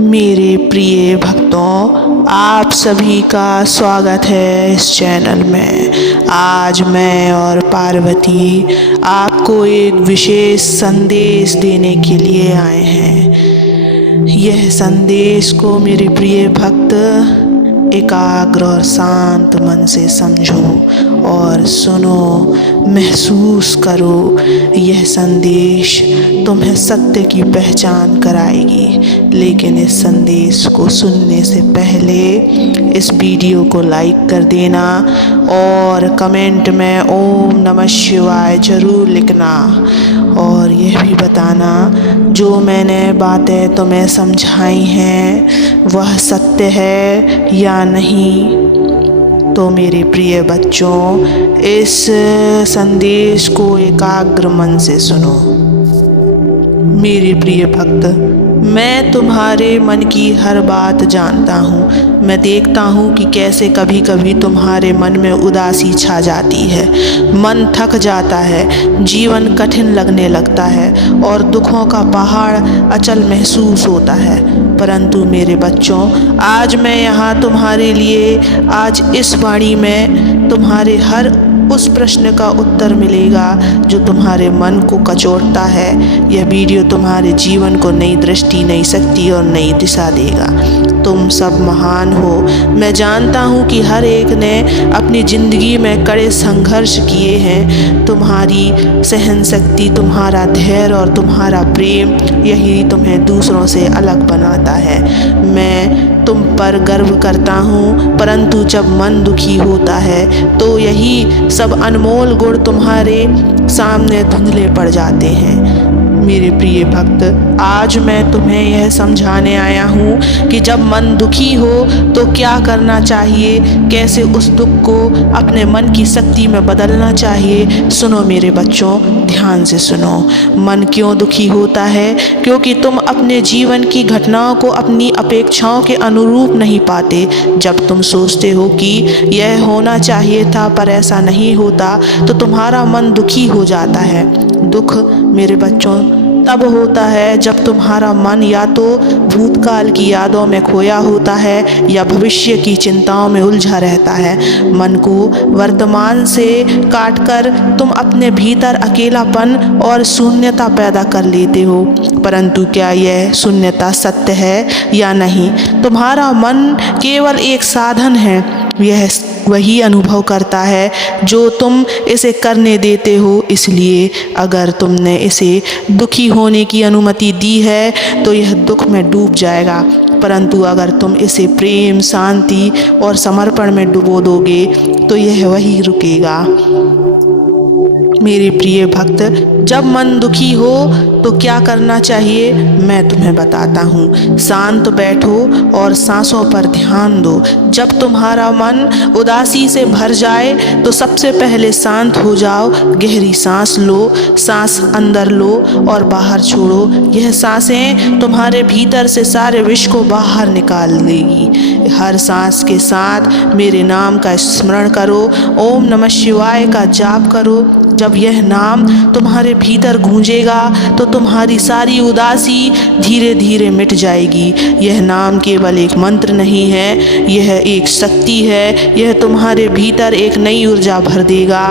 मेरे प्रिय भक्तों, आप सभी का स्वागत है इस चैनल में। आज मैं और पार्वती आपको एक विशेष संदेश देने के लिए आए हैं। यह संदेश को मेरे प्रिय भक्त एकाग्र और शांत मन से समझो और सुनो, महसूस करो। यह संदेश तुम्हें सत्य की पहचान कराएगी। लेकिन इस संदेश को सुनने से पहले इस वीडियो को लाइक कर देना और कमेंट में ओम नमः शिवाय जरूर लिखना। और यह भी बताना, जो मैंने बातें तुम्हें समझाई हैं वह सत्य है या नहीं। तो मेरे प्रिय बच्चों, इस संदेश को एकाग्र मन से सुनो। मेरे प्रिय भक्त, मैं तुम्हारे मन की हर बात जानता हूँ। मैं देखता हूँ कि कैसे कभी कभी तुम्हारे मन में उदासी छा जाती है, मन थक जाता है, जीवन कठिन लगने लगता है और दुखों का पहाड़ अचल महसूस होता है। परंतु मेरे बच्चों, आज मैं यहाँ तुम्हारे लिए, आज इस वाणी में तुम्हारे हर उस प्रश्न का उत्तर मिलेगा जो तुम्हारे मन को कचोटता है। यह वीडियो तुम्हारे जीवन को नई दृष्टि, नई शक्ति और नई दिशा देगा। तुम सब महान हो। मैं जानता हूँ कि हर एक ने अपनी ज़िंदगी में कड़े संघर्ष किए हैं। तुम्हारी सहन शक्ति, तुम्हारा धैर्य और तुम्हारा प्रेम, यही तुम्हें दूसरों से अलग बनाता है। मैं तुम पर गर्व करता हूँ, परंतु जब मन दुखी होता है तो यही सब अनमोल गुण तुम्हारे सामने धुंधले पड़ जाते हैं। मेरे प्रिय भक्त, आज मैं तुम्हें यह समझाने आया हूँ कि जब मन दुखी हो तो क्या करना चाहिए, कैसे उस दुख को अपने मन की शक्ति में बदलना चाहिए। सुनो मेरे बच्चों, ध्यान से सुनो। मन क्यों दुखी होता है? क्योंकि तुम अपने जीवन की घटनाओं को अपनी अपेक्षाओं के अनुरूप नहीं पाते। जब तुम सोचते हो कि यह होना चाहिए था पर ऐसा नहीं होता, तो तुम्हारा मन दुखी हो जाता है। दुख मेरे बच्चों तब होता है जब तुम्हारा मन या तो भूतकाल की यादों में खोया होता है या भविष्य की चिंताओं में उलझा रहता है। मन को वर्तमान से काटकर तुम अपने भीतर अकेलापन और शून्यता पैदा कर लेते हो। परंतु क्या यह शून्यता सत्य है या नहीं? तुम्हारा मन केवल एक साधन है। यह वही अनुभव करता है जो तुम इसे करने देते हो। इसलिए अगर तुमने इसे दुखी होने की अनुमति दी है तो यह दुख में डूब जाएगा। परंतु अगर तुम इसे प्रेम, शांति और समर्पण में डुबो दोगे तो यह वही रुकेगा। मेरे प्रिय भक्त, जब मन दुखी हो तो क्या करना चाहिए, मैं तुम्हें बताता हूँ। शांत बैठो और सांसों पर ध्यान दो। जब तुम्हारा मन उदासी से भर जाए तो सबसे पहले शांत हो जाओ। गहरी सांस लो, सांस अंदर लो और बाहर छोड़ो। यह सांसें तुम्हारे भीतर से सारे विष को बाहर निकाल देगी। हर सांस के साथ मेरे नाम का स्मरण करो, ओम नमः शिवाय का जाप करो। जब यह नाम तुम्हारे भीतर गूंजेगा तो तुम्हारी सारी उदासी धीरे धीरे मिट जाएगी। यह नाम केवल एक मंत्र नहीं है, यह एक शक्ति है। यह तुम्हारे भीतर एक नई ऊर्जा भर देगा।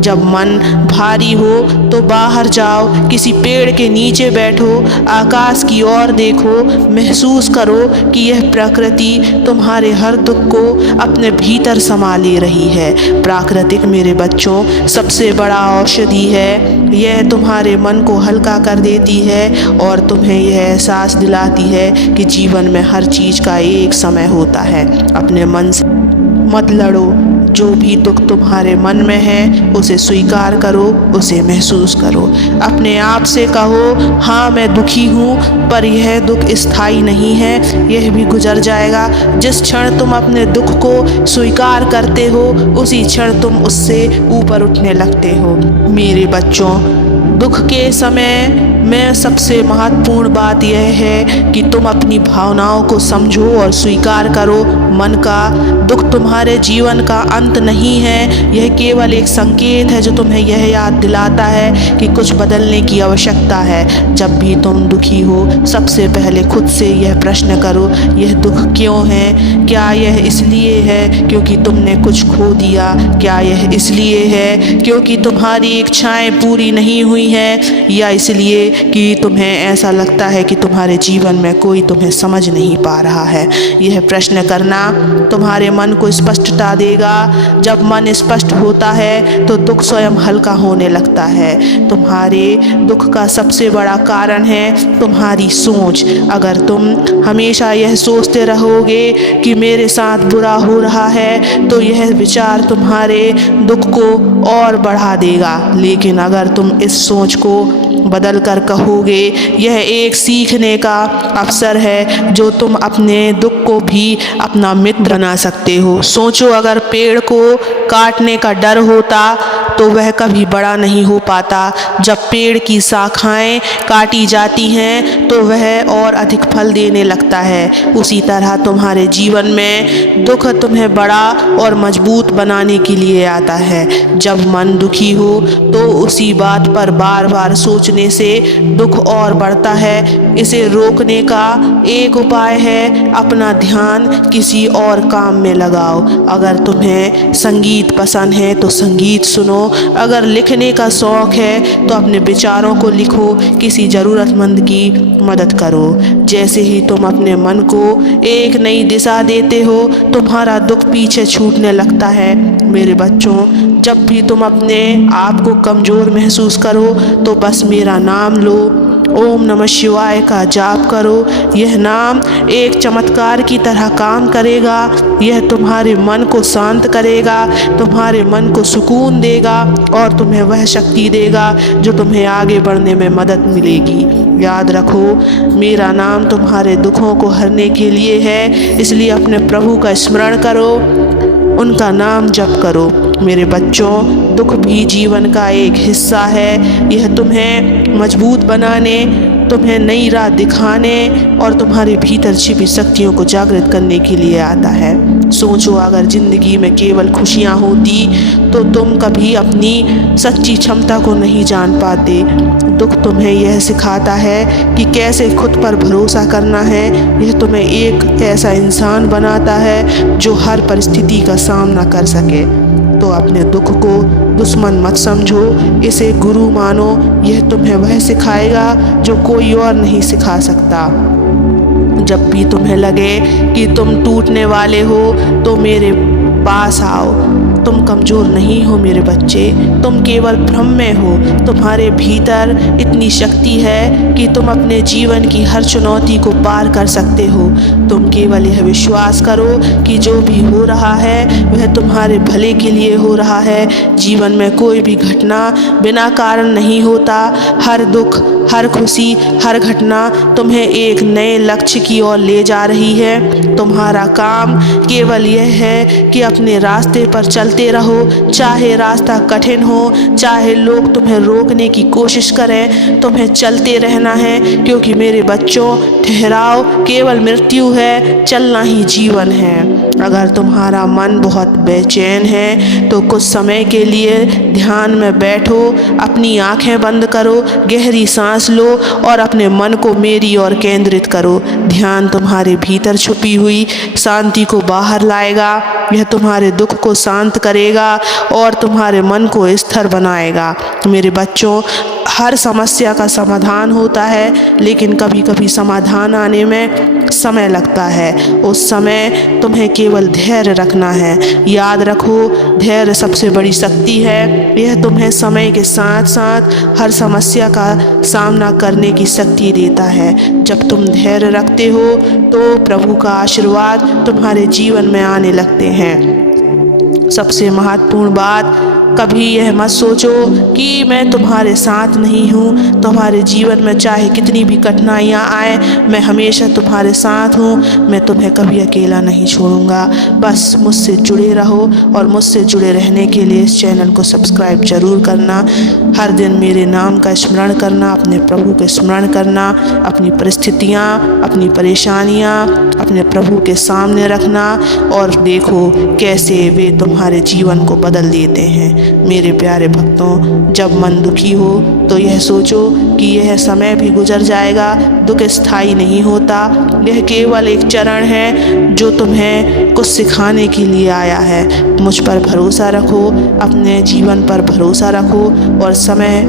जब मन भारी हो तो बाहर जाओ, किसी पेड़ के नीचे बैठो, आकाश की ओर देखो, महसूस करो कि यह प्रकृति तुम्हारे हर दुख को अपने भीतर समा ले रही है। प्राकृतिक मेरे बच्चों सबसे बड़ा औषधि है। यह तुम्हारे मन को हल्का कर देती है और तुम्हें यह एहसास दिलाती है कि जीवन में हर चीज़ का एक समय होता है। अपने मन से मत लड़ो। जो भी दुख तुम्हारे मन में है उसे स्वीकार करो, उसे महसूस करो। अपने आप से कहो, हाँ मैं दुखी हूँ, पर यह दुख स्थायी नहीं है, यह भी गुजर जाएगा। जिस क्षण तुम अपने दुख को स्वीकार करते हो उसी क्षण तुम उससे ऊपर उठने लगते हो। मेरे बच्चों, दुख के समय में सबसे महत्वपूर्ण बात यह है कि तुम अपनी भावनाओं को समझो और स्वीकार करो। मन का दुख तुम्हारे जीवन का अंत नहीं है, यह केवल एक संकेत है जो तुम्हें यह याद दिलाता है कि कुछ बदलने की आवश्यकता है। जब भी तुम दुखी हो, सबसे पहले खुद से यह प्रश्न करो, यह दुख क्यों है? क्या यह इसलिए है क्योंकि तुमने कुछ खो दिया? क्या यह इसलिए है क्योंकि तुम्हारी इच्छाएं पूरी नहीं हुई हैं, या इसलिए कि तुम्हें ऐसा लगता है कि तुम्हारे जीवन में कोई तुम्हें समझ नहीं पा रहा है? यह प्रश्न करना तुम्हारे मन को स्पष्टता देगा। जब मन स्पष्ट होता है तो दुख स्वयं हल्का होने लगता है। तुम्हारे दुख का सबसे बड़ा कारण है तुम्हारी सोच। अगर तुम हमेशा यह सोचते रहोगे कि मेरे साथ बुरा हो रहा है, तो यह विचार तुम्हारे दुख को और बढ़ा देगा। लेकिन अगर तुम इस सोच को बदल कर कहोगे, यह एक सीखने का अवसर है जो तुम अपने दुख को भी अपना मित्र बना सकते हो। सोचो, अगर पेड़ को काटने का डर होता तो वह कभी बड़ा नहीं हो पाता। जब पेड़ की शाखाएं काटी जाती हैं तो वह और अधिक फल देने लगता है। उसी तरह तुम्हारे जीवन में दुख तुम्हें बड़ा और मजबूत बनाने के लिए आता है। जब मन दुखी हो तो उसी बात पर बार बार सोचने से दुख और बढ़ता है। इसे रोकने का एक उपाय है अपना ध्यान किसी और काम में लगाओ। अगर तुम्हें संगीत पसंद है तो संगीत सुनो। अगर लिखने का शौक है तो अपने विचारों को लिखो। किसी ज़रूरतमंद की मदद करो। जैसे ही तुम अपने मन को एक नई दिशा देते हो, तुम्हारा दुख पीछे छूटने लगता है। मेरे बच्चों, जब भी तुम अपने आप को कमज़ोर महसूस करो तो बस मेरा नाम लो, ओम नमः शिवाय का जाप करो। यह नाम एक चमत्कार की तरह काम करेगा। यह तुम्हारे मन को शांत करेगा, तुम्हारे मन को सुकून देगा और तुम्हें वह शक्ति देगा जो तुम्हें आगे बढ़ने में मदद मिलेगी। याद रखो, मेरा नाम तुम्हारे दुखों को हरने के लिए है, इसलिए अपने प्रभु का स्मरण करो, उनका नाम जप करो। मेरे बच्चों, दुख भी जीवन का एक हिस्सा है। यह तुम्हें मजबूत बनाने, तुम्हें नई राह दिखाने और तुम्हारे भीतर छिपी शक्तियों को जागृत करने के लिए आता है। सोचो, अगर ज़िंदगी में केवल खुशियाँ होती तो तुम कभी अपनी सच्ची क्षमता को नहीं जान पाते। दुख तुम्हें यह सिखाता है कि कैसे खुद पर भरोसा करना है। यह तुम्हें एक ऐसा इंसान बनाता है जो हर परिस्थिति का सामना कर सके। तो अपने दुख को दुश्मन मत समझो, इसे गुरु मानो। यह तुम्हें वह सिखाएगा जो कोई और नहीं सिखा सकता। जब भी तुम्हें लगे कि तुम टूटने वाले हो तो मेरे पास आओ। तुम कमज़ोर नहीं हो मेरे बच्चे, तुम केवल भ्रम में हो। तुम्हारे भीतर इतनी शक्ति है कि तुम अपने जीवन की हर चुनौती को पार कर सकते हो। तुम केवल यह विश्वास करो कि जो भी हो रहा है वह तुम्हारे भले के लिए हो रहा है। जीवन में कोई भी घटना बिना कारण नहीं होता। हर दुख, हर खुशी, हर घटना तुम्हें एक नए लक्ष्य की ओर ले जा रही है। तुम्हारा काम केवल यह है कि अपने रास्ते पर चलते रहो, चाहे रास्ता कठिन हो, चाहे लोग तुम्हें रोकने की कोशिश करें, तुम्हें चलते रहना है। क्योंकि मेरे बच्चों, ठहराव केवल मृत्यु है, चलना ही जीवन है। अगर तुम्हारा मन बहुत बेचैन है तो कुछ समय के लिए ध्यान में बैठो, अपनी आंखें बंद करो, गहरी सांस लो और अपने मन को मेरी ओर केंद्रित करो। ध्यान तुम्हारे भीतर छुपी हुई शांति को बाहर लाएगा। यह तुम्हारे दुख को शांत करेगा और तुम्हारे मन को स्थिर बनाएगा। मेरे बच्चों, हर समस्या का समाधान होता है, लेकिन कभी कभी समाधान आने में समय लगता है। उस समय तुम्हें केवल धैर्य रखना है। याद रखो, धैर्य सबसे बड़ी शक्ति है। यह तुम्हें समय के साथ साथ हर समस्या का सामना करने की शक्ति देता है। जब तुम धैर्य रखते हो तो प्रभु का आशीर्वाद तुम्हारे जीवन में आने लगते हैं। सबसे महत्वपूर्ण बात, कभी यह मत सोचो कि मैं तुम्हारे साथ नहीं हूँ। तुम्हारे जीवन में चाहे कितनी भी कठिनाइयाँ आए, मैं हमेशा तुम्हारे साथ हूँ। मैं तुम्हें कभी अकेला नहीं छोड़ूंगा। बस मुझसे जुड़े रहो, और मुझसे जुड़े रहने के लिए इस चैनल को सब्सक्राइब जरूर करना। हर दिन मेरे नाम का स्मरण करना, अपने प्रभु के स्मरण करना, अपनी परिस्थितियाँ, अपनी परेशानियाँ अपने प्रभु के सामने रखना, और देखो कैसे वे तुम्हारे जीवन को बदल देते हैं। मेरे प्यारे भक्तों, जब मन दुखी हो तो यह सोचो कि यह समय भी गुजर जाएगा। दुख स्थायी नहीं होता, यह केवल एक चरण है जो तुम्हें कुछ सिखाने के लिए आया है। मुझ पर भरोसा रखो, अपने जीवन पर भरोसा रखो, और समय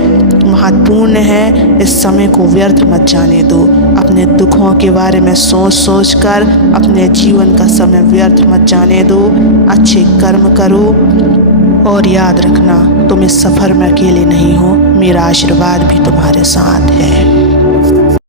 महत्वपूर्ण है। इस समय को व्यर्थ मत जाने दो। अपने दुखों के बारे में सोच सोच कर अपने जीवन का समय व्यर्थ मत जाने दो। अच्छे कर्म करो, और याद रखना तुम इस सफ़र में अकेले नहीं हो। मेरा आशीर्वाद भी तुम्हारे साथ है।